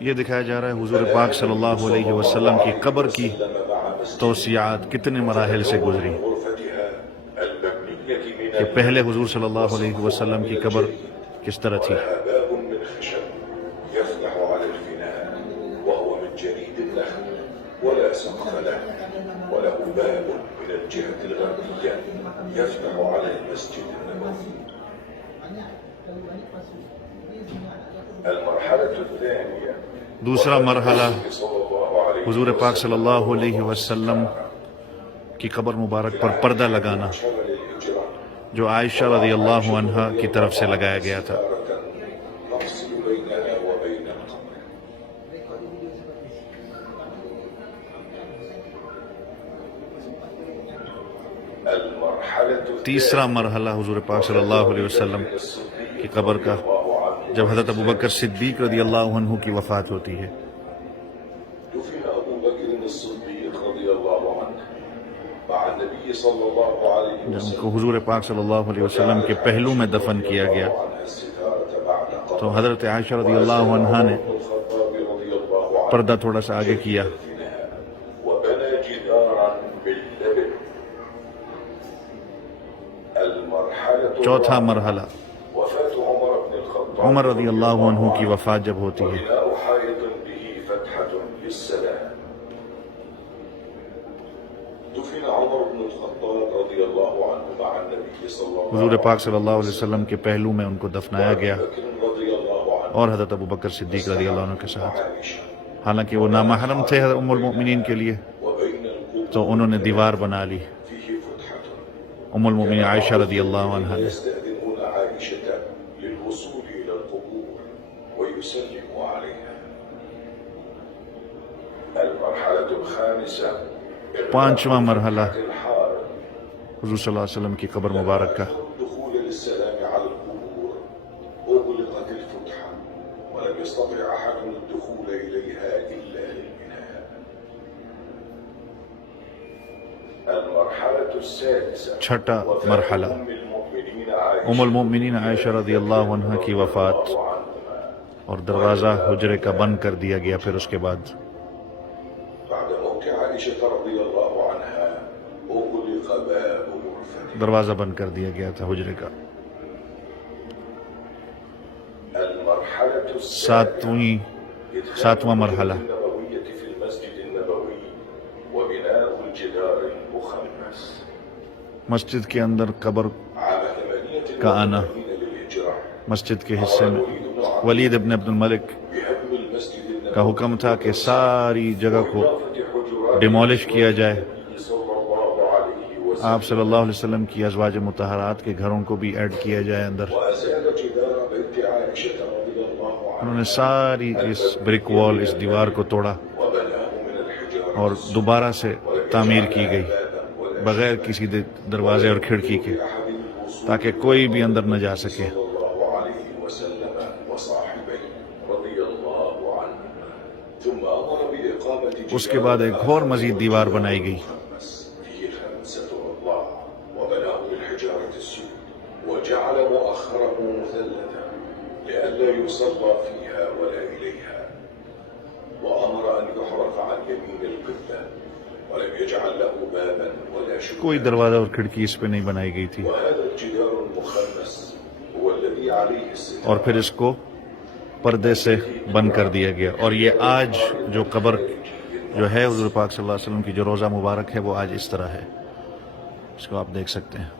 یہ دکھایا جا رہا ہے حضور پاک صلی اللہ علیہ وسلم کی قبر کی توسیعات کتنے مراحل سے گزری، کہ پہلے حضور صلی اللہ علیہ وسلم کی قبر کس طرح تھی۔ ولا سقف له وله باب من الجهة الغربية يفتح على المسجد النبوي. المرحلة الثانية دوسرا مرحلہ حضور پاک صلی اللہ علیہ وسلم کی قبر مبارک پر پردہ لگانا، جو عائشہ رضی اللہ عنہا کی طرف سے لگایا گیا تھا۔ تیسرا مرحلہ حضور پاک صلی اللہ علیہ وسلم کی قبر کا، جب حضرت ابوبکر صدیق رضی اللہ عنہ کی وفات ہوتی ہے۔ جب ان کو حضور پاک صلی اللہ علیہ وسلم کے پہلو میں دفن کیا گیا تو حضرت عائشہ رضی اللہ عنہا نے پردہ تھوڑا سا آگے کیا۔ چوتھا مرحلہ عمر رضی اللہ عنہ کی وفات جب ہوتی ہے، حضور پاک صلی اللہ علیہ وسلم کے پہلو میں ان کو دفنایا گیا، اور حضرت ابوبکر صدیق رضی اللہ عنہ کے ساتھ، حالانکہ وہ نامحرم تھے ام المؤمنین کے لیے، تو انہوں نے دیوار بنا لی ام المؤمنین عائشہ رضی اللہ عنہ نے۔ پانچواں مرحلہ حضور صلی اللہ علیہ وسلم کی قبر مبارک کا، چھٹا مرحلہ ام المؤمنین عائشہ رضی اللہ عنہ کی وفات، اور دروازہ حجرے کا بند کر دیا گیا۔ پھر اس کے بعد دروازہ بند کر دیا گیا تھا حجرے کا۔ ساتواں مرحلہ مسجد کے اندر قبر کا آنا، مسجد کے حصے میں ولید ابن عبد الملک کا حکم تھا کہ ساری جگہ کو ڈیمولش کیا جائے، آپ صلی اللہ علیہ وسلم کی ازواج مطہرات کے گھروں کو بھی ایڈ کیا جائے اندر۔ انہوں نے ساری اس بریک وال، اس دیوار کو توڑا اور دوبارہ سے تعمیر کی گئی بغیر کسی دروازے اور کھڑکی کے، تاکہ کوئی بھی اندر نہ جا سکے۔ اس کے بعد ایک اور مزید دیوار بنائی گئی، کوئی دروازہ اور کھڑکی اس پہ نہیں بنائی گئی تھی، اور پھر اس کو پردے سے بند کر دیا گیا۔ اور یہ آج جو قبر جو ہے حضور پاک صلی اللہ علیہ وسلم کی جو روضہ مبارک ہے، وہ آج اس طرح ہے، اس کو آپ دیکھ سکتے ہیں۔